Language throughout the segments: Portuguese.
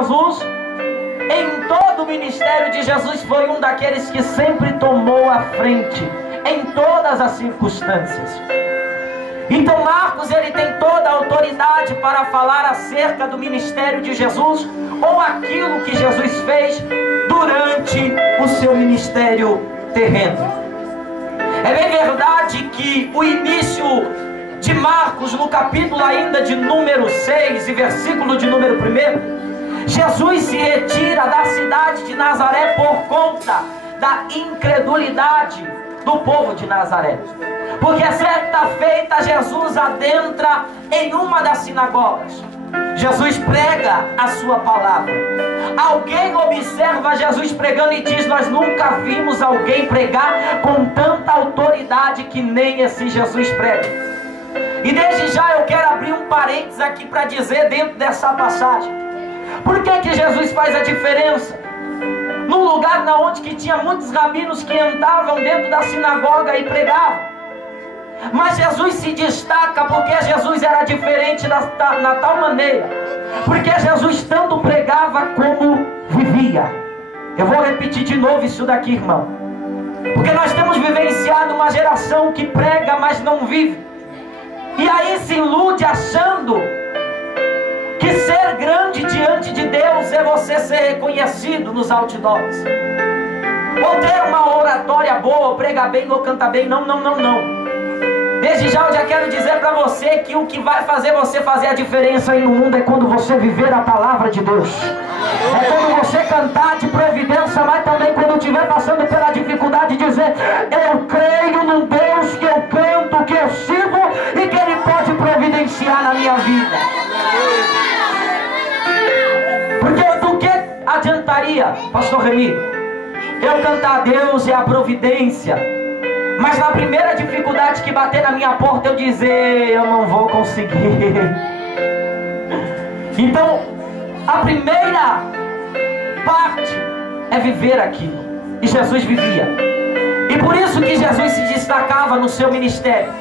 Jesus, em todo o ministério de Jesus, foi um daqueles que sempre tomou a frente, em todas as circunstâncias. Então Marcos, ele tem toda a autoridade para falar acerca do ministério de Jesus, ou aquilo que Jesus fez durante o seu ministério terreno. É bem verdade que o início de Marcos, no capítulo ainda de número 6 e versículo de número 1, Jesus se retira da cidade de Nazaré por conta da incredulidade do povo de Nazaré. Porque certa feita Jesus adentra em uma das sinagogas. Jesus prega a sua palavra. Alguém observa Jesus pregando e diz: nós nunca vimos alguém pregar com tanta autoridade que nem esse Jesus prega. E desde já eu quero abrir um parênteses aqui para dizer dentro dessa passagem, por que Jesus faz a diferença? Num lugar onde que tinha muitos rabinos que entravam dentro da sinagoga e pregavam. Mas Jesus se destaca porque Jesus era diferente na tal maneira, porque Jesus tanto pregava como vivia. Eu vou repetir de novo isso daqui, irmão, porque nós temos vivenciado uma geração que prega, mas não vive, e aí se ilude achando que ser grande diante de Deus é você ser reconhecido nos outdoors, ou ter uma oratória boa, ou pregar bem, ou cantar bem. Não. Desde já eu já quero dizer para você que o que vai fazer você fazer a diferença aí no mundo é quando você viver a palavra de Deus. É quando você cantar de providência, mas também quando estiver passando pela dificuldade, dizer: eu creio num Deus que eu canto, que eu sirvo e que Ele pode providenciar na minha vida. Porque do que adiantaria, pastor Remi, eu cantar a Deus e a providência, mas na primeira dificuldade que bater na minha porta eu dizer: eu não vou conseguir. Então a primeira parte é viver aquilo, e Jesus vivia. E por isso que Jesus se destacava no seu ministério,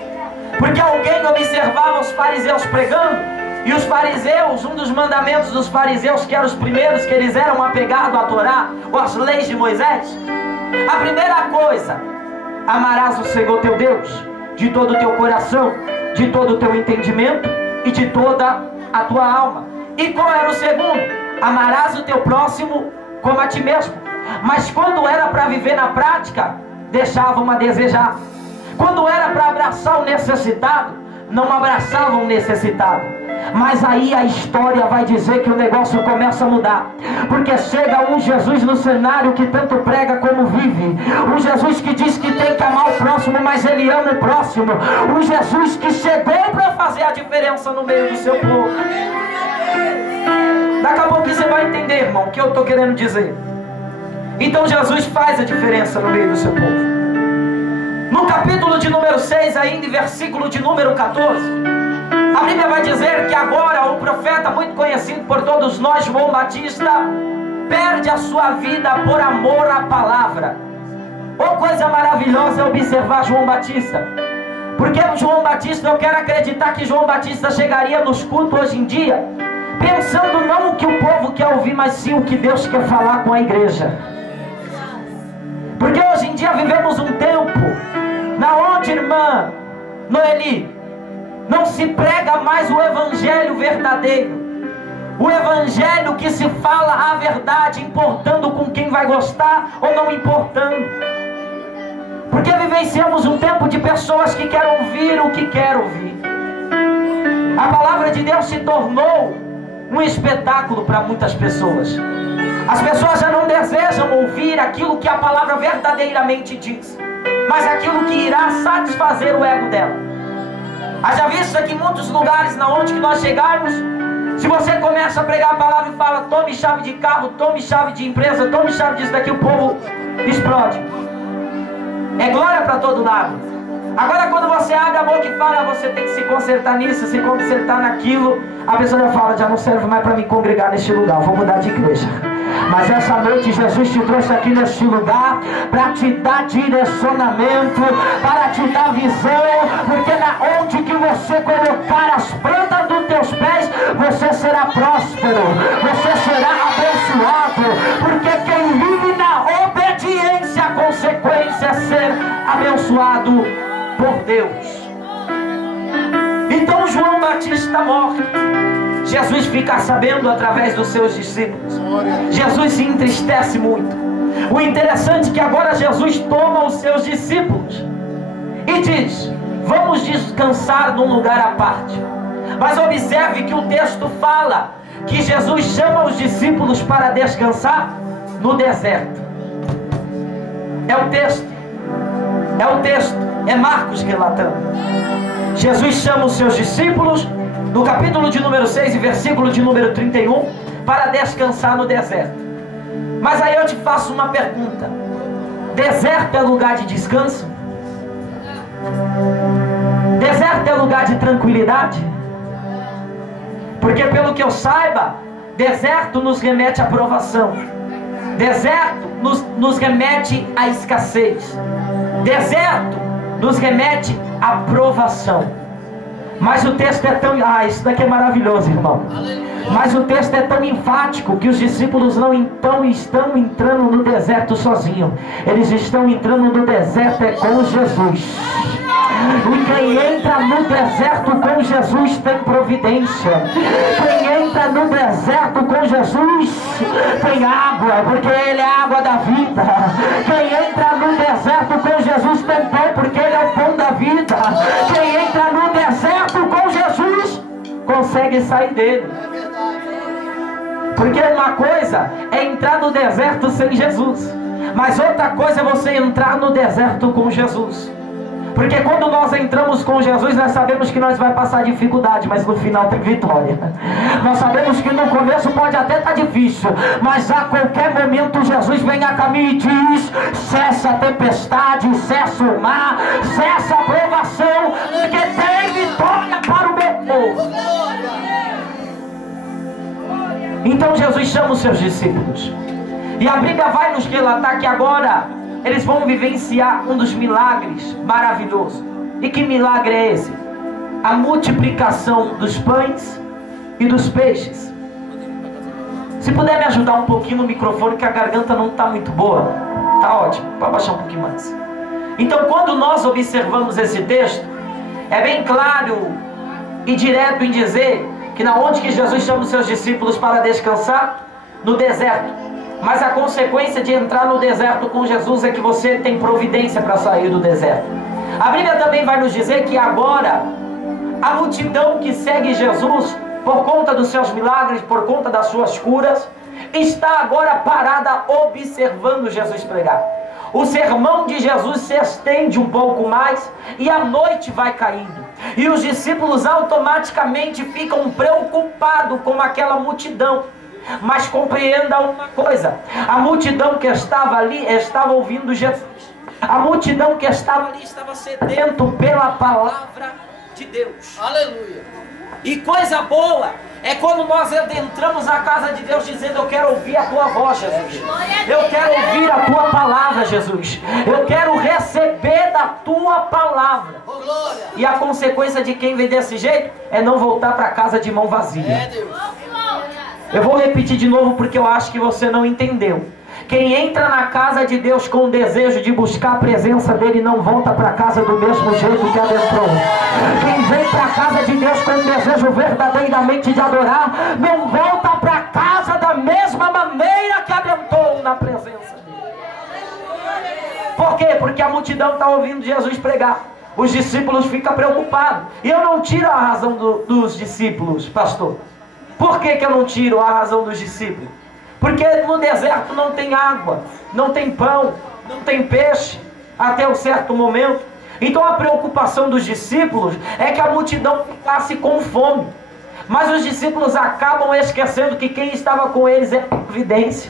porque alguém observava os fariseus pregando, e os fariseus, um dos mandamentos dos fariseus, que eram os primeiros, que eles eram apegados à Torá, ou às leis de Moisés, a primeira coisa: amarás o Senhor teu Deus de todo o teu coração, de todo o teu entendimento e de toda a tua alma. E qual era o segundo? Amarás o teu próximo como a ti mesmo. Mas quando era para viver na prática, deixavam a desejar. Quando era para abraçar o necessitado, não abraçavam o necessitado. Mas aí a história vai dizer que o negócio começa a mudar, porque chega um Jesus no cenário que tanto prega como vive. Um Jesus que diz que tem que amar o próximo, mas Ele ama o próximo. Um Jesus que chegou para fazer a diferença no meio do seu povo. Daqui a pouco você vai entender, irmão, o que eu estou querendo dizer. Então Jesus faz a diferença no meio do seu povo. No capítulo de número 6 ainda, e versículo de número 14, a Bíblia vai dizer que agora o profeta muito conhecido por todos nós, João Batista, perde a sua vida por amor à palavra. Oh, coisa maravilhosa é observar João Batista. Porque João Batista, eu quero acreditar que João Batista chegaria nos cultos hoje em dia pensando não o que o povo quer ouvir, mas sim o que Deus quer falar com a igreja. Porque hoje em dia vivemos um tempo na onde, irmã Noeli, não se prega mais o evangelho verdadeiro, o evangelho que se fala a verdade, importando com quem vai gostar ou não importando. Porque vivenciamos um tempo de pessoas que querem ouvir o que querem ouvir. A palavra de Deus se tornou um espetáculo para muitas pessoas. As pessoas já não desejam ouvir aquilo que a palavra verdadeiramente diz, mas aquilo que irá satisfazer o ego dela. Haja vista que em muitos lugares na onde que nós chegarmos, se você começa a pregar a palavra e fala: tome chave de carro, tome chave de empresa, tome chave disso daqui, o povo explode. É glória para todo lado. Agora quando você abre a boca e fala: você tem que se consertar nisso, se consertar naquilo, a pessoa já fala: já não serve mais para me congregar neste lugar, vou mudar de igreja. Mas essa noite Jesus te trouxe aqui neste lugar para te dar direcionamento, para te dar visão, porque na onde que você colocar as plantas dos teus pés, você será próspero, você será abençoado. deserto, porque quem vive na obediência, a consequência é ser abençoado por Deus. Então João Batista morre. Jesus fica sabendo através dos seus discípulos. Jesus se entristece muito. O interessante é que agora Jesus toma os seus discípulos e diz: vamos descansar num lugar à parte. Mas observe que o texto fala que Jesus chama os discípulos para descansar no deserto. É o texto, é Marcos relatando. Jesus chama os seus discípulos no capítulo de número 6 e versículo de número 31 para descansar no deserto. Mas aí eu te faço uma pergunta: deserto é lugar de descanso? Deserto é lugar de tranquilidade? Porque pelo que eu saiba, deserto nos remete à provação. Deserto nos remete à escassez. Deserto nos remete à provação. Mas o texto é tão... isso daqui é maravilhoso, irmão. Mas o texto é tão enfático que os discípulos não então estão entrando no deserto sozinhos. Eles estão entrando no deserto com Jesus. E quem entra no deserto com Jesus tem providência. Quem entra no deserto com Jesus tem água, porque Ele é a água da vida. Quem entra no deserto com Jesus tem pão, porque Ele é o pão da vida. Quem entra no deserto com Jesus consegue sair dele. Porque uma coisa é entrar no deserto sem Jesus, mas outra coisa é você entrar no deserto com Jesus. Porque quando nós entramos com Jesus, nós sabemos que nós vai passar dificuldade, mas no final tem vitória. Nós sabemos que no começo pode até estar difícil, mas a qualquer momento Jesus vem a caminho e diz: cessa a tempestade, cessa o mar, cessa a provação, porque tem vitória para o meu povo. Então Jesus chama os seus discípulos, e a Bíblia vai nos relatar que agora eles vão vivenciar um dos milagres maravilhosos. E que milagre é esse? A multiplicação dos pães e dos peixes. Se puder me ajudar um pouquinho no microfone, que a garganta não está muito boa. Está ótimo, pode baixar um pouquinho mais. Então, quando nós observamos esse texto, é bem claro e direto em dizer que na onde que Jesus chama os seus discípulos para descansar? No deserto. Mas a consequência de entrar no deserto com Jesus é que você tem providência para sair do deserto. A Bíblia também vai nos dizer que agora a multidão que segue Jesus, por conta dos seus milagres, por conta das suas curas, está agora parada observando Jesus pregar. O sermão de Jesus se estende um pouco mais e a noite vai caindo. E os discípulos automaticamente ficam preocupados com aquela multidão. Mas compreenda uma coisa: a multidão que estava ali estava ouvindo Jesus. A multidão que estava ali estava sedento pela palavra de Deus. Aleluia. E coisa boa é quando nós adentramos a casa de Deus dizendo: eu quero ouvir a tua voz, Jesus. Eu quero ouvir a tua palavra, Jesus. Eu quero receber da tua palavra. E a consequência de quem vem desse jeito é não voltar para casa de mão vazia. Eu vou repetir de novo porque eu acho que você não entendeu. Quem entra na casa de Deus com o desejo de buscar a presença dele não volta para casa do mesmo jeito que adentrou. Quem vem para a casa de Deus com o desejo verdadeiramente de adorar não volta para casa da mesma maneira que adentrou na presença dele. Por quê? Porque a multidão está ouvindo Jesus pregar. Os discípulos ficam preocupados. E eu não tiro a razão dos discípulos, pastor. Por que eu não tiro a razão dos discípulos? Porque no deserto não tem água, não tem pão, não tem peixe, até um certo momento. Então a preocupação dos discípulos é que a multidão ficasse com fome. Mas os discípulos acabam esquecendo que quem estava com eles era a providência.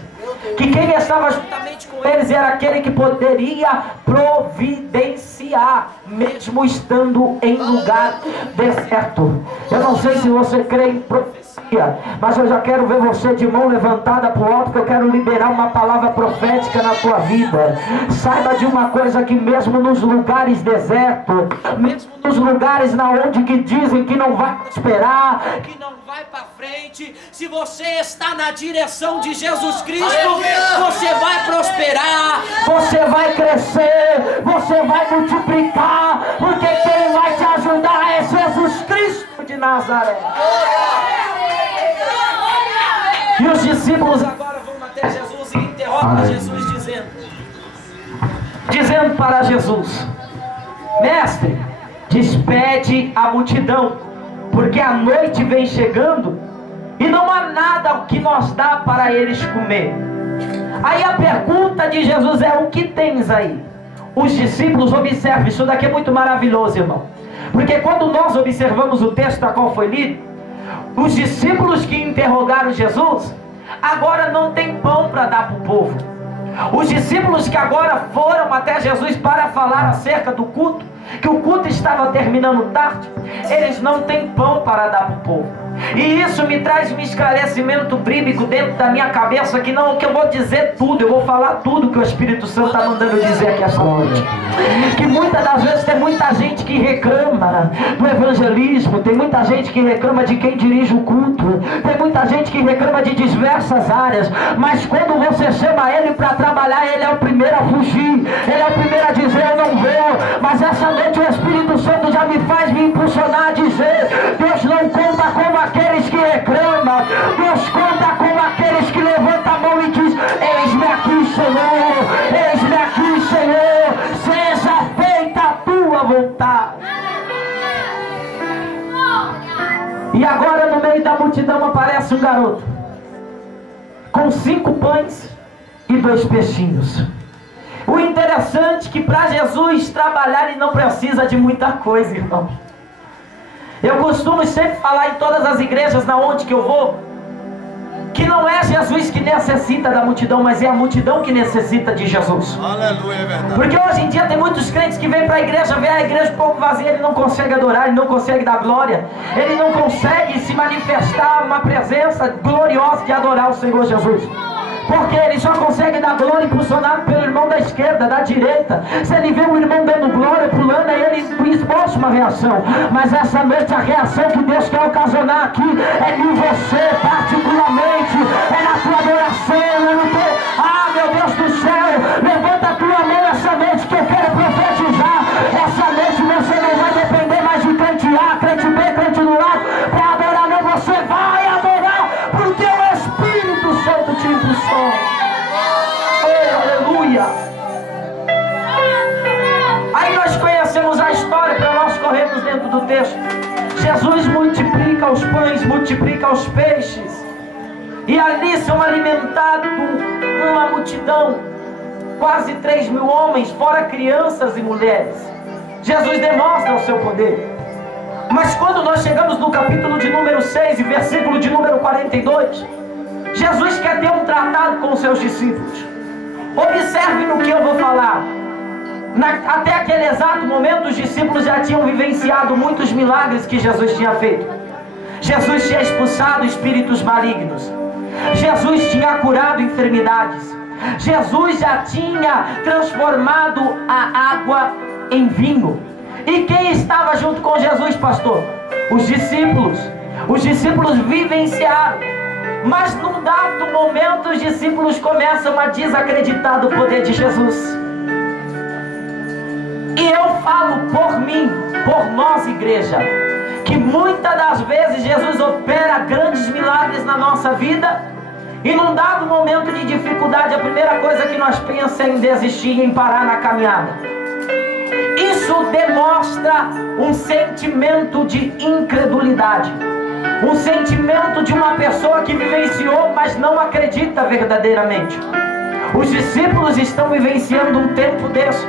Que quem estava juntamente com eles era aquele que poderia providenciar, mesmo estando em lugar deserto. Eu não sei se você crê em profecia, mas eu já quero ver você de mão levantada para o alto, que eu quero liberar uma palavra profética na tua vida. Saiba de uma coisa, que mesmo nos lugares desertos, mesmo nos lugares na onde que dizem que não vai prosperar, que não vai vai para frente, se você está na direção de Jesus Cristo, você vai prosperar, você vai crescer, você vai multiplicar, porque quem vai te ajudar é Jesus Cristo de Nazaré. E os discípulos agora vão até Jesus e interrogam Jesus dizendo para Jesus: mestre, despede a multidão, porque a noite vem chegando e não há nada que nos dá para eles comer. Aí a pergunta de Jesus é: o que tens aí? Os discípulos, observem, isso daqui é muito maravilhoso, irmão, porque quando nós observamos o texto a qual foi lido, os discípulos que interrogaram Jesus agora não tem pão para dar para o povo. Os discípulos que agora foram até Jesus para falar acerca do culto, que o culto estava terminando tarde, eles não têm pão para dar para o povo. E isso me traz um esclarecimento bíblico dentro da minha cabeça, que não que eu vou dizer tudo, eu vou falar tudo que o Espírito Santo está mandando dizer aqui esta noite. Que muitas das vezes tem muita gente que reclama do evangelismo, tem muita gente que reclama de quem dirige o culto, tem muita gente que reclama de diversas áreas, mas quando você chama ele para trabalhar, ele é o primeiro a fugir, ele é o primeiro a dizer: eu não vou. Mas essa noite o Espírito Santo já me faz me impulsionar a dizer: Deus não conta como aqueles que reclamam, Deus conta como aqueles que levantam a mão e diz: eis-me aqui, Senhor, eis-me aqui, Senhor, seja feita a tua vontade. E agora no meio da multidão aparece um garoto com 5 pães e 2 peixinhos. O interessante é que para Jesus trabalhar ele não precisa de muita coisa, irmão. Eu costumo sempre falar em todas as igrejas na onde que eu vou, que não é Jesus que necessita da multidão, mas é a multidão que necessita de Jesus. Aleluia, é verdade. Porque hoje em dia tem muitos crentes que vêm para a igreja, vê a igreja um pouco vazia, ele não consegue adorar, ele não consegue dar glória, ele não consegue se manifestar uma presença gloriosa de adorar o Senhor Jesus. Porque ele só consegue dar glória impulsionado pelo irmão da esquerda, da direita. Se ele vê um irmão dando glória, pulando, aí ele esboça uma reação. Mas essa noite a reação que Deus quer ocasionar aqui é em você particularmente, é na tua adoração, é no teu... Ah, meu Deus do céu, levanta a tua mão essa noite que eu quero profetizar. Essa noite você não vai depender mais de crente A, crente B, crente no lado, para adorar, não, você vai adorar, porque o Espírito Santo te impulsou. Aleluia. Aí nós conhecemos a história para nós corrermos dentro do texto. Jesus multiplica os pães, multiplica os peixes, e ali são alimentados uma multidão, quase 3.000 homens, fora crianças e mulheres. Jesus demonstra o seu poder. Mas quando nós chegamos no capítulo de número 6 e versículo de número 42, Jesus quer ter um tratado com os seus discípulos. Observe no que eu vou falar. Até aquele exato momento os discípulos já tinham vivenciado muitos milagres que Jesus tinha feito. Jesus tinha expulsado espíritos malignos, Jesus tinha curado enfermidades, Jesus já tinha transformado a água em vinho. E quem estava junto com Jesus, pastor? Os discípulos. Os discípulos vivenciaram. Mas num dado momento os discípulos começam a desacreditar do poder de Jesus. E eu falo por mim, por nós, igreja, que muitas das vezes Jesus opera grandes milagres na nossa vida, e num dado momento de dificuldade a primeira coisa que nós pensamos é em desistir e em parar na caminhada. Isso demonstra um sentimento de incredulidade, um sentimento de uma pessoa que vivenciou, mas não acredita verdadeiramente. Os discípulos estão vivenciando um tempo desse,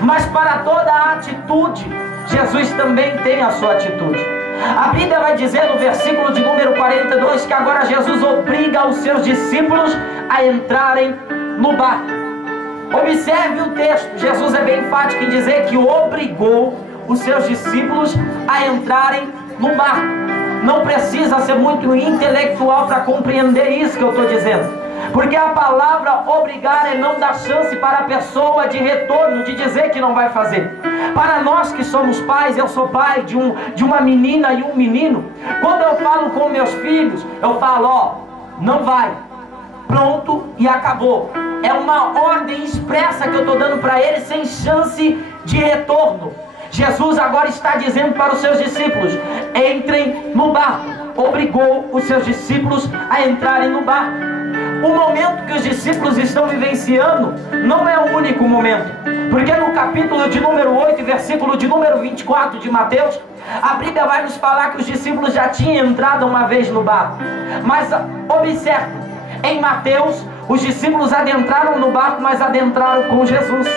mas para toda a atitude, Jesus também tem a sua atitude. A Bíblia vai dizer no versículo de número 42 que agora Jesus obriga os seus discípulos a entrarem no barco. Observe o texto, Jesus é bem enfático em dizer que obrigou os seus discípulos a entrarem no barco. Não precisa ser muito intelectual para compreender isso que eu estou dizendo. Porque a palavra obrigar é não dar chance para a pessoa de retorno, de dizer que não vai fazer. Para nós que somos pais, eu sou pai de uma menina e um menino. Quando eu falo com meus filhos, eu falo, ó, não vai. Pronto e acabou. É uma ordem expressa que eu estou dando para eles, sem chance de retorno. Jesus agora está dizendo para os seus discípulos: entrem no barco. Obrigou os seus discípulos a entrarem no barco. O momento que os discípulos estão vivenciando não é o único momento, porque no capítulo de número 8, versículo de número 24 de Mateus, a Bíblia vai nos falar que os discípulos já tinham entrado uma vez no barco. Mas observe, em Mateus, os discípulos adentraram no barco, mas adentraram com Jesus.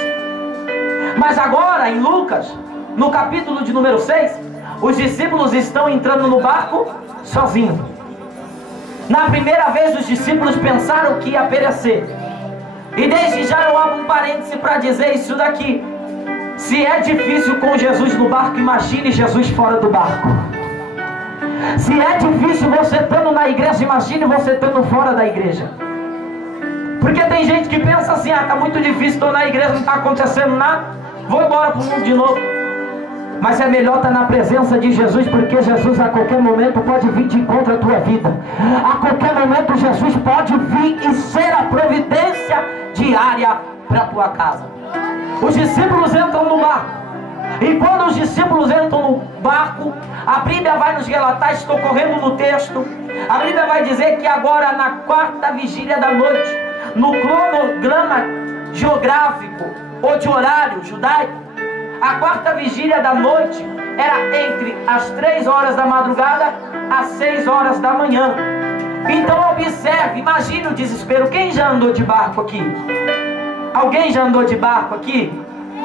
Mas agora, em Lucas, no capítulo de número 6, os discípulos estão entrando no barco sozinhos. Na primeira vez, os discípulos pensaram que ia perecer. E desde já eu abro um parêntese para dizer isso daqui. Se é difícil com Jesus no barco, imagine Jesus fora do barco. Se é difícil você estando na igreja, imagine você estando fora da igreja. Porque tem gente que pensa assim: ah, está muito difícil, estou na igreja, não está acontecendo nada, vou embora para o mundo de novo. Mas é melhor estar na presença de Jesus, porque Jesus a qualquer momento pode vir de encontro à tua vida. A qualquer momento Jesus pode vir e ser a providência diária para a tua casa. Os discípulos entram no barco. E quando os discípulos entram no barco, a Bíblia vai nos relatar, estou correndo no texto, a Bíblia vai dizer que agora na quarta vigília da noite, no cronograma geográfico ou de horário judaico, a quarta vigília da noite era entre as 3 horas da madrugada às 6 horas da manhã. Então observe, imagine o desespero. Quem já andou de barco aqui? Alguém já andou de barco aqui?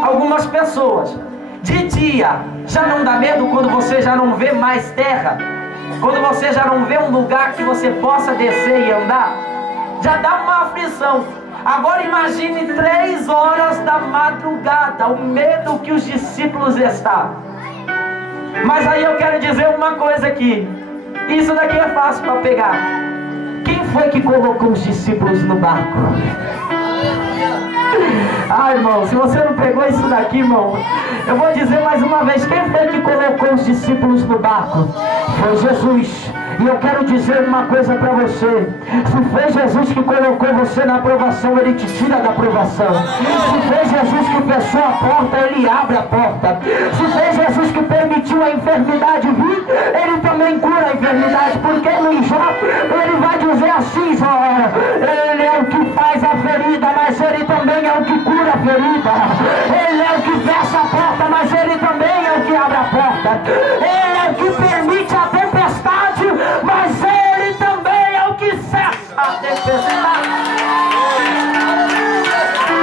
Algumas pessoas. De dia, já não dá medo quando você já não vê mais terra? Quando você já não vê um lugar que você possa descer e andar? Já dá uma aflição. Agora imagine 3 horas da madrugada, o medo que os discípulos estavam. Mas aí eu quero dizer uma coisa aqui. Isso daqui é fácil para pegar. Quem foi que colocou os discípulos no barco? Ah, irmão, se você não pegou isso daqui, irmão, eu vou dizer mais uma vez: quem foi que colocou os discípulos no barco? Foi Jesus. E eu quero dizer uma coisa para você: se foi Jesus que colocou você na aprovação, Ele te tira da aprovação. Se foi Jesus que fechou a porta, Ele abre a porta. Se foi Jesus que permitiu a enfermidade vir, Ele também cura a enfermidade. Porque no Jó, Ele vai dizer assim: Jó, Ele é o que faz a ferida, mas Ele também é o que cura a ferida. Ele é o que fecha a porta, mas Ele também é o que abre a porta. Ele é o que permite a tempestade, mas Ele também é o que cessa a tempestade.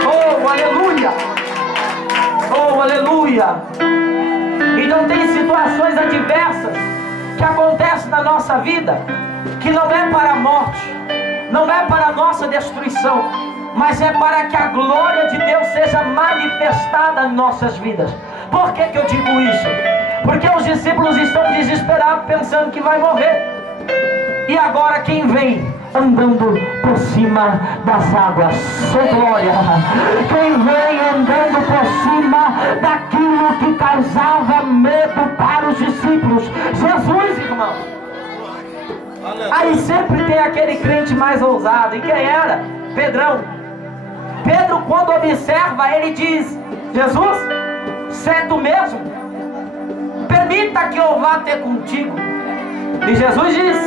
Oh, aleluia! Oh, aleluia! Então tem situações adversas que acontecem na nossa vida, que não é para a morte, não é para a nossa destruição, mas é para que a glória de Deus seja manifestada em nossas vidas. Por que eu digo isso? Porque os discípulos estão desesperados, pensando que vai morrer. E agora quem vem andando por cima das águas? Oh, glória! Quem vem andando por cima daquilo que causava medo para os discípulos? Jesus, irmão. Aí sempre tem aquele crente mais ousado. E quem era? Pedrão. Pedro, quando observa, ele diz: Jesus, você é tu mesmo? Permita que eu vá ter contigo. E Jesus diz: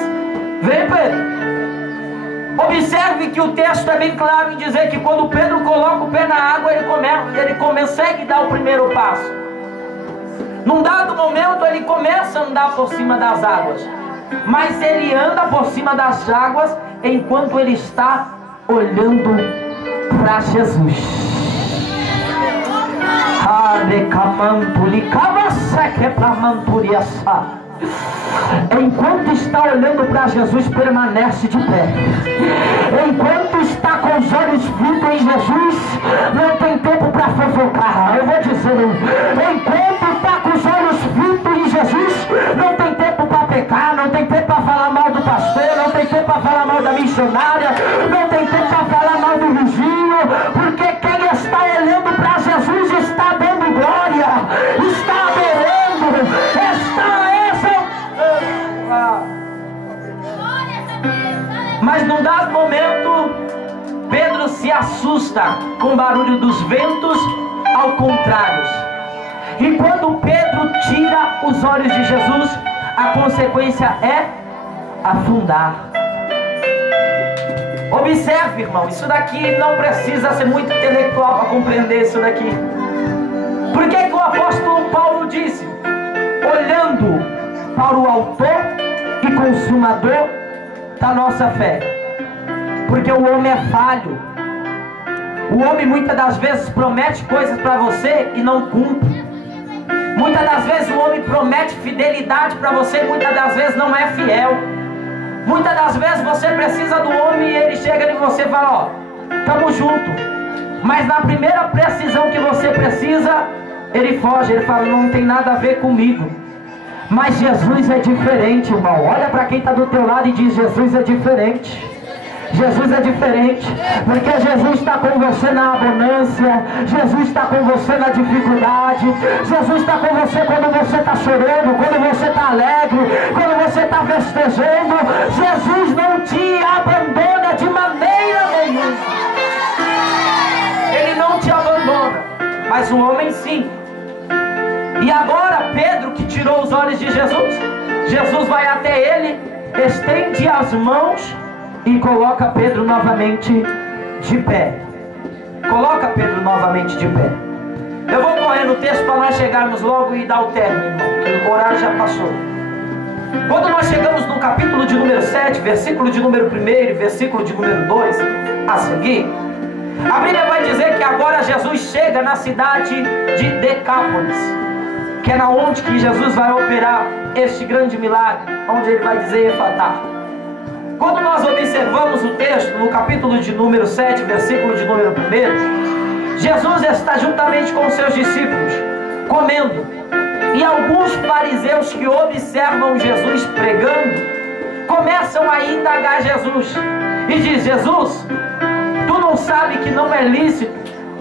vem, Pedro. Observe que o texto é bem claro em dizer que quando Pedro coloca o pé na água, ele consegue dar o primeiro passo. Num dado momento ele começa a andar por cima das águas, mas ele anda por cima das águas enquanto ele está olhando para Jesus. Enquanto está olhando para Jesus, permanece de pé. Enquanto está com os olhos fitos em Jesus, não tem tempo para fofocar. Eu vou dizer: enquanto está com os olhos fitos em Jesus, não tem tempo para pecar, não tem tempo para falar mal do pastor, não tem tempo para falar mal da missionária, não tem tempo Mas num dado momento, Pedro se assusta com o barulho dos ventos ao contrário. E quando Pedro tira os olhos de Jesus, a consequência é afundar. Observe, irmão, isso daqui não precisa ser muito intelectual para compreender isso daqui. Por que que o apóstolo Paulo disse? Olhando para o autor e consumador da nossa fé. Porque o homem é falho. O homem muitas das vezes promete coisas para você e não cumpre. Muitas das vezes o homem promete fidelidade para você e muitas das vezes não é fiel. Muitas das vezes você precisa do homem e ele chega em você e fala, ó, estamos juntos. Mas na primeira precisão que você precisa, ele foge, ele fala, não tem nada a ver comigo. Mas Jesus é diferente, irmão. Olha para quem está do teu lado e diz, Jesus é diferente. Jesus é diferente, porque Jesus está com você na abundância, Jesus está com você na dificuldade, Jesus está com você quando você está chorando, quando você está alegre, quando você está festejando. Jesus não te abandona de maneira nenhuma. Ele não te abandona, mas o homem sim. E agora Pedro, que tirou os olhos de Jesus, Jesus vai até ele, estende as mãos e coloca Pedro novamente de pé. Coloca Pedro novamente de pé. Eu vou correr no texto para nós chegarmos logo e dar o término, irmão, que o horário já passou. Quando nós chegamos no capítulo de número 7, versículo de número 1 e versículo de número 2 a seguir, a Bíblia vai dizer que agora Jesus chega na cidade de Decápolis, que é na onde que Jesus vai operar este grande milagre, onde ele vai dizer Efatá. Quando nós observamos o texto, no capítulo de número 7, versículo de número 1, Jesus está juntamente com os seus discípulos, comendo. E alguns fariseus que observam Jesus pregando, começam a indagar Jesus. E diz, Jesus, tu não sabe que não é lícito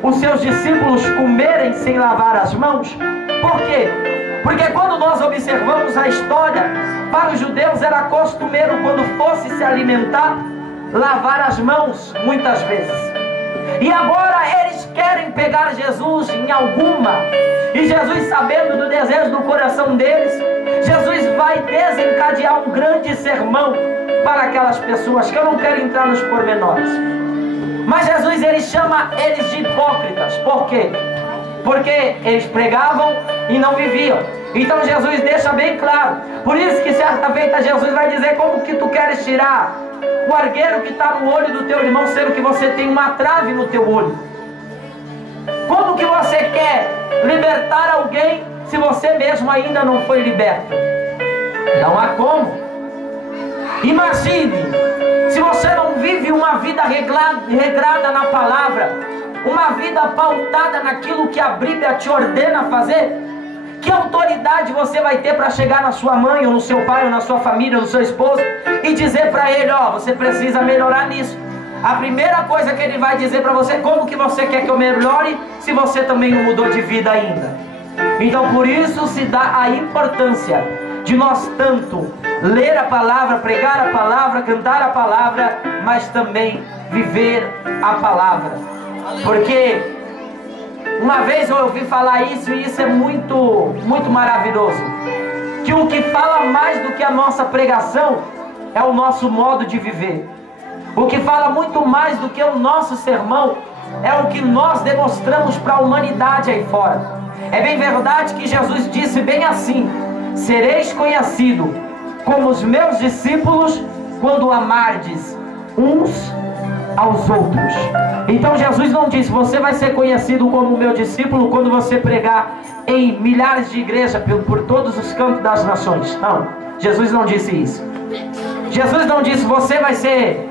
os seus discípulos comerem sem lavar as mãos? Por quê? Porque quando nós observamos a história, para os judeus era costumeiro, quando fosse se alimentar, lavar as mãos muitas vezes. E agora eles querem pegar Jesus em alguma. E Jesus, sabendo do desejo do coração deles, Jesus vai desencadear um grande sermão para aquelas pessoas, que eu não quero entrar nos pormenores. Mas Jesus, ele chama eles de hipócritas. Por quê? Porque eles pregavam e não viviam. Então Jesus deixa bem claro. Por isso que certa feita Jesus vai dizer, como que tu queres tirar o argueiro que está no olho do teu irmão, sendo que você tem uma trave no teu olho? Como que você quer libertar alguém se você mesmo ainda não foi liberto? Não há como. Imagine, se você não vive uma vida regrada na palavra, uma vida pautada naquilo que a Bíblia te ordena a fazer, que autoridade você vai ter para chegar na sua mãe, ou no seu pai, ou na sua família, ou no seu esposo, e dizer para ele, ó, você precisa melhorar nisso? A primeira coisa que ele vai dizer para você, como que você quer que eu melhore, se você também não mudou de vida ainda? Então por isso se dá a importância de nós tanto ler a palavra, pregar a palavra, cantar a palavra, mas também viver a palavra. Porque uma vez eu ouvi falar isso, e isso é muito maravilhoso, que o que fala mais do que a nossa pregação é o nosso modo de viver. O que fala muito mais do que o nosso sermão é o que nós demonstramos para a humanidade aí fora. É bem verdade que Jesus disse bem assim: sereis conhecidos como os meus discípulos quando amardes uns aos outros. Então Jesus não disse, você vai ser conhecido como meu discípulo quando você pregar em milhares de igrejas por todos os cantos das nações. Não, Jesus não disse isso. Jesus não disse, você vai ser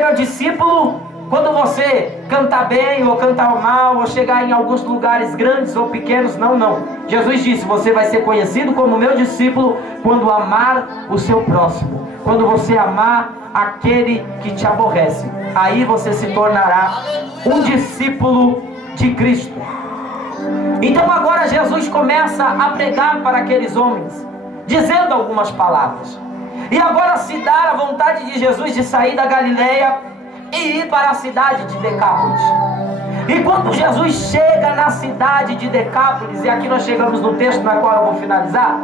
meu discípulo quando você cantar bem ou cantar mal, ou chegar em alguns lugares grandes ou pequenos. Não. Jesus disse, você vai ser conhecido como meu discípulo quando amar o seu próximo, quando você amar aquele que te aborrece. Aí você se tornará um discípulo de Cristo. Então agora Jesus começa a pregar para aqueles homens, dizendo algumas palavras. E agora se dá a vontade de Jesus de sair da Galileia e ir para a cidade de Decápolis. E quando Jesus chega na cidade de Decápolis, e aqui nós chegamos no texto na qual eu vou finalizar,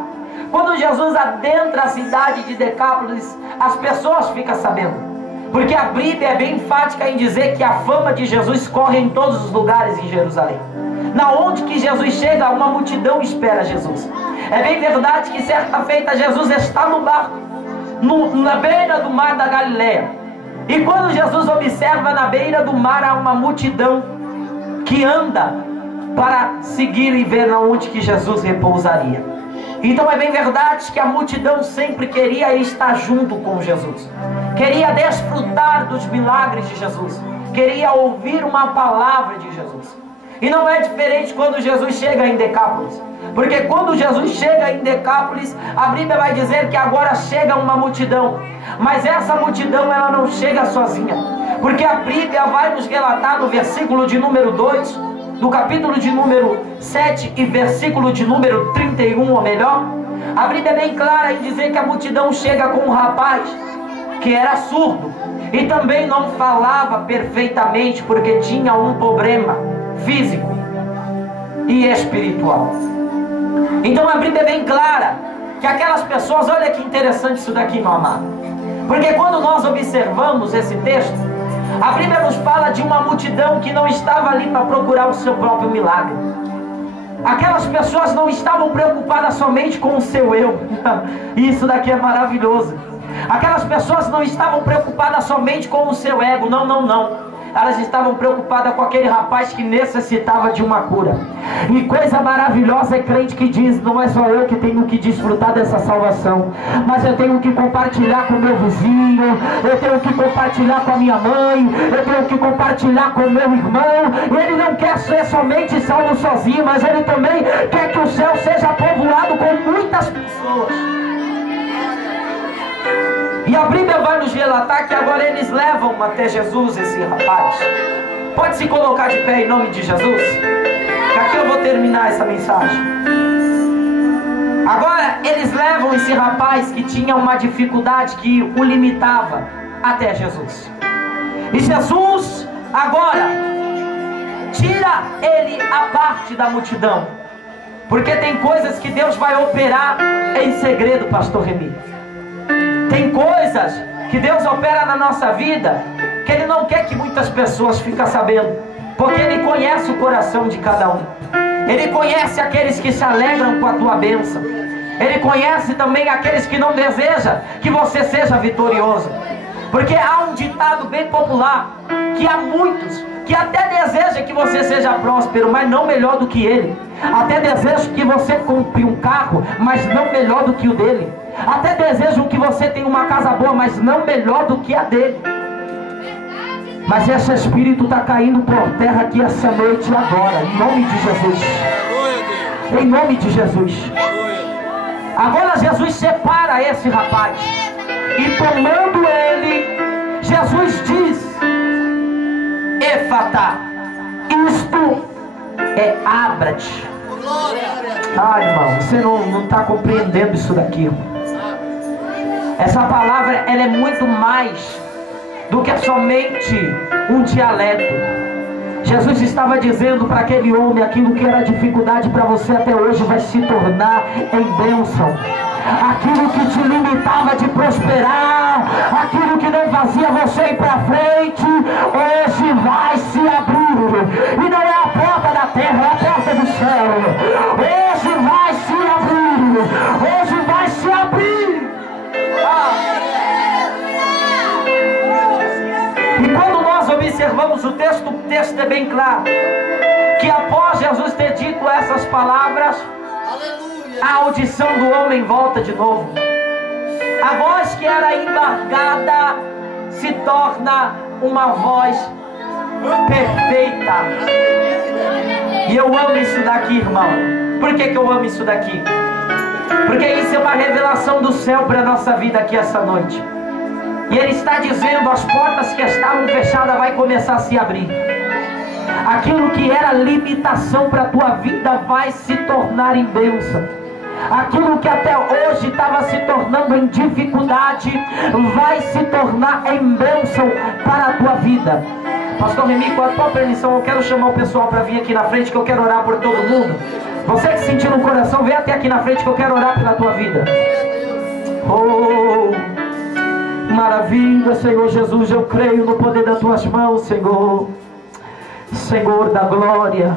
quando Jesus adentra a cidade de Decápolis, as pessoas ficam sabendo, porque a Bíblia é bem enfática em dizer que a fama de Jesus corre em todos os lugares em Jerusalém. Na onde que Jesus chega, uma multidão espera Jesus. É bem verdade que certa feita Jesus está no barco, na beira do mar da Galileia. E quando Jesus observa na beira do mar, há uma multidão que anda para seguir e ver onde que Jesus repousaria. Então é bem verdade que a multidão sempre queria estar junto com Jesus, queria desfrutar dos milagres de Jesus, queria ouvir uma palavra de Jesus. E não é diferente quando Jesus chega em Decápolis, porque quando Jesus chega em Decápolis, a Bíblia vai dizer que agora chega uma multidão, mas essa multidão ela não chega sozinha, porque a Bíblia vai nos relatar no versículo de número 2, no capítulo de número 7 e versículo de número 31, ou melhor, a Bíblia é bem clara em dizer que a multidão chega com um rapaz que era surdo e também não falava perfeitamente, porque tinha um problema físico e espiritual. Então a Bíblia é bem clara que aquelas pessoas, olha que interessante isso daqui, meu amado, porque quando nós observamos esse texto, a Bíblia nos fala de uma multidão que não estava ali para procurar o seu próprio milagre. Aquelas pessoas não estavam preocupadas somente com o seu eu. Isso daqui é maravilhoso. Aquelas pessoas não estavam preocupadas somente com o seu ego. Não, não, não. Elas estavam preocupadas com aquele rapaz que necessitava de uma cura. E coisa maravilhosa é crente que diz: não é só eu que tenho que desfrutar dessa salvação, mas eu tenho que compartilhar com o meu vizinho, eu tenho que compartilhar com a minha mãe, eu tenho que compartilhar com o meu irmão. Ele não quer ser somente salvo sozinho, mas ele também quer que o céu seja povoado com muitas pessoas. E a Bíblia vai nos relatar que agora eles levam até Jesus esse rapaz. Pode se colocar de pé em nome de Jesus, que aqui eu vou terminar essa mensagem. Agora eles levam esse rapaz que tinha uma dificuldade que o limitava até Jesus. E Jesus agora tira ele à parte da multidão, porque tem coisas que Deus vai operar em segredo, pastor Remy. Tem coisas que Deus opera na nossa vida que Ele não quer que muitas pessoas fiquem sabendo, porque Ele conhece o coração de cada um. Ele conhece aqueles que se alegram com a tua bênção. Ele conhece também aqueles que não desejam que você seja vitorioso. Porque há um ditado bem popular, que há muitos que até desejam que você seja próspero, mas não melhor do que ele. Até desejam que você compre um carro, mas não melhor do que o dele. Até desejam que você tenha uma casa boa, mas não melhor do que a dele. Mas esse espírito está caindo por terra aqui essa noite agora, em nome de Jesus. Em nome de Jesus. Agora Jesus separa esse rapaz, e tomando ele, Jesus diz: Efatá, isto é abra-te. Ah, irmão, você não está compreendendo isso daqui. Essa palavra, ela é muito mais do que somente um dialeto. Jesus estava dizendo para aquele homem: aquilo que era dificuldade para você até hoje vai se tornar em bênção. Aquilo que te limitava de prosperar, aquilo que não fazia você ir para frente, hoje vai se abrir. E não é a porta da terra, é a porta do céu. Hoje vai se abrir. Hoje vai se abrir. E quando nós observamos o texto é bem claro, que após Jesus ter dito essas palavras, a audição do homem volta de novo. A voz que era embargada se torna uma voz perfeita. E eu amo isso daqui, irmão. Por que eu amo isso daqui? Porque isso é uma revelação do céu para a nossa vida aqui essa noite. E Ele está dizendo: as portas que estavam fechadas vai começar a se abrir. Aquilo que era limitação para a tua vida vai se tornar em bênção. Aquilo que até hoje estava se tornando em dificuldade, vai se tornar em bênção para a tua vida. Pastor Remi, com a tua permissão, eu quero chamar o pessoal para vir aqui na frente, que eu quero orar por todo mundo. Você que sentiu no coração, vem até aqui na frente, que eu quero orar pela tua vida. Oh, maravilha, Senhor Jesus, eu creio no poder das tuas mãos, Senhor. Senhor da glória.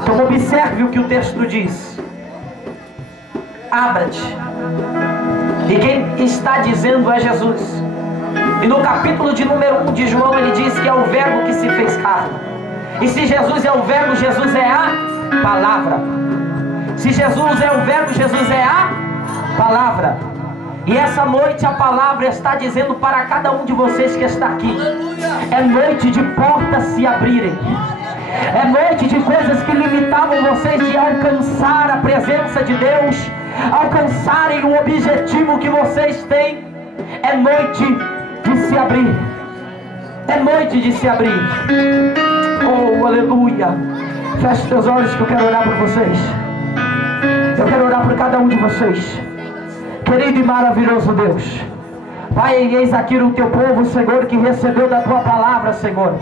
Então observe o que o texto diz. Abra-te. E quem está dizendo é Jesus. E no capítulo de número 1 de João, ele diz que é o verbo que se fez carne. E se Jesus é o verbo, Jesus é a palavra. Se Jesus é o verbo, Jesus é a palavra. E essa noite a palavra está dizendo para cada um de vocês que está aqui: é noite de portas se abrirem. É noite de coisas que limitavam vocês de alcançar a presença de Deus, alcançarem o objetivo que vocês têm. É noite de se abrir. É noite de se abrir. Oh, aleluia. Feche teus olhos que eu quero orar por vocês. Eu quero orar por cada um de vocês. Querido e maravilhoso Deus, Pai, eis aqui o teu povo, Senhor, que recebeu da tua palavra, Senhor.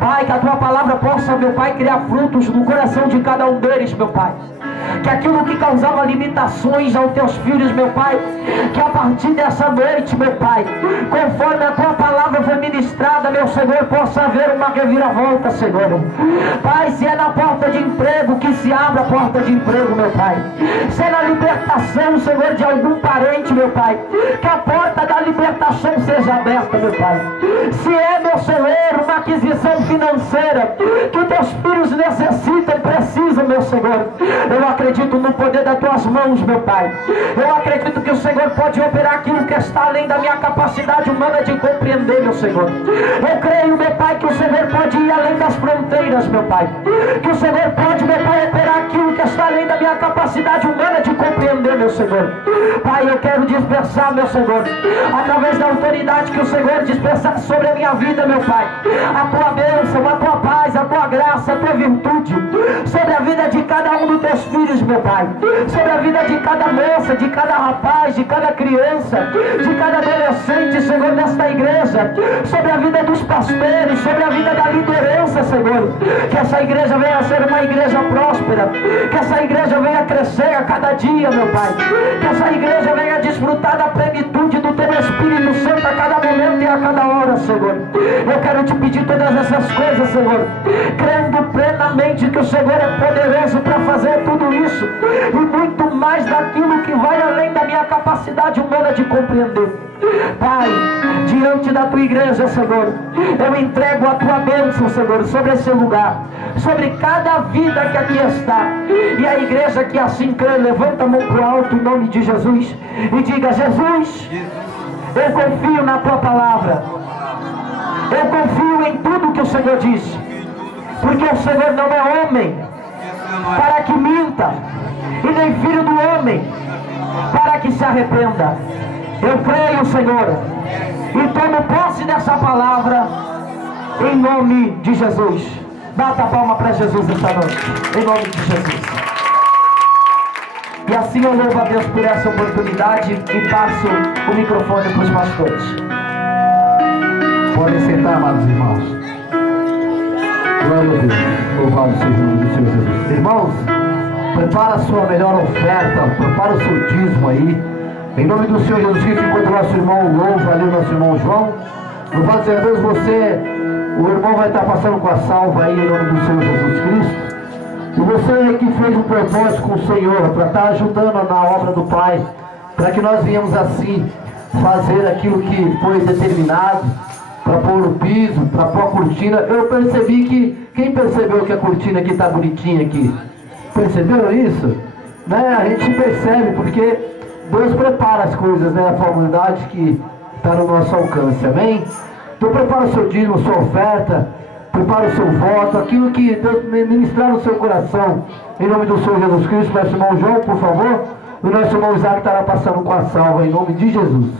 Pai, que a tua palavra possa, meu Pai, criar frutos no coração de cada um deles, meu Pai. Que aquilo que causava limitações aos teus filhos, meu Pai, que a partir dessa noite, meu Pai, conforme a tua palavra foi ministrada, meu Senhor, possa haver uma reviravolta, Senhor. Pai, se é na porta de emprego, que se abra a porta de emprego, meu Pai. Se é na libertação, Senhor, de algum parente, meu Pai, que a porta da libertação seja aberta, meu Pai. Se é, meu Senhor, uma aquisição financeira que teus filhos necessitam, precisam, meu Senhor, eu acredito no poder das tuas mãos, meu Pai. Eu acredito que o Senhor pode operar aquilo que está além da minha capacidade humana de compreender, meu Senhor. Eu creio, meu Pai, que o Senhor pode ir além das fronteiras, meu Pai. Que o Senhor pode, meu Pai, operar aquilo que está além da minha capacidade humana de compreender, meu Senhor. Pai, eu quero dispersar, meu Senhor, através da autoridade que o Senhor dispersar sobre a minha vida, meu Pai, a tua bênção, a tua paz, a tua graça, a tua virtude, sobre a vida de cada um dos teus filhos, meu Pai, sobre a vida de cada moça, de cada rapaz, de cada criança, de cada adolescente, Senhor, nesta igreja, sobre a vida dos pastores, sobre a vida da liderança, Senhor. Que essa igreja venha a ser uma igreja próspera, que essa igreja venha a crescer a cada dia, meu Pai, que essa igreja venha a desfrutar da plenitude do teu Espírito Santo a cada momento e a cada hora, Senhor. Eu quero te pedir todas essas coisas, Senhor, crendo plenamente que o Senhor é poderoso para fazer tudo isso e muito mais daquilo que vai além da minha capacidade humana de compreender. Pai, diante da tua igreja, Senhor, eu entrego a tua bênção, Senhor, sobre esse lugar, sobre cada vida que aqui está. E a igreja que assim crê, levanta a mão para o alto em nome de Jesus e diga: Jesus, eu confio na tua palavra, eu confio em tudo que o Senhor diz, porque o Senhor não é homem para que minta, e nem filho do homem para que se arrependa. Eu creio, Senhor, e tomo posse dessa palavra em nome de Jesus. Bata a palma para Jesus esta noite, em nome de Jesus. E assim eu louvo a Deus por essa oportunidade e passo o microfone para os pastores. Podem sentar, amados irmãos. Glória a Deus, louvado seja o nome do Senhor Jesus. Irmãos, prepara a sua melhor oferta, prepara o seu dízimo aí, em nome do Senhor Jesus Cristo. Enquanto o nosso irmão louva ali, o nosso irmão João, louvado seja Deus, o irmão vai estar passando com a salva aí, em nome do Senhor Jesus Cristo. E você que fez um propósito com o Senhor para estar ajudando na obra do Pai, para que nós venhamos assim fazer aquilo que foi determinado, para pôr o piso, para pôr a cortina. Eu percebi que, quem percebeu que a cortina aqui está bonitinha aqui? Perceberam isso? Né? A gente percebe porque Deus prepara as coisas, né? A formalidade que está no nosso alcance, amém? Então prepara o seu dízimo, a sua oferta, prepara o seu voto, aquilo que Deus ministrar no seu coração, em nome do Senhor Jesus Cristo. Nosso irmão João, por favor, o nosso irmão Isaac estará passando com a salva, em nome de Jesus.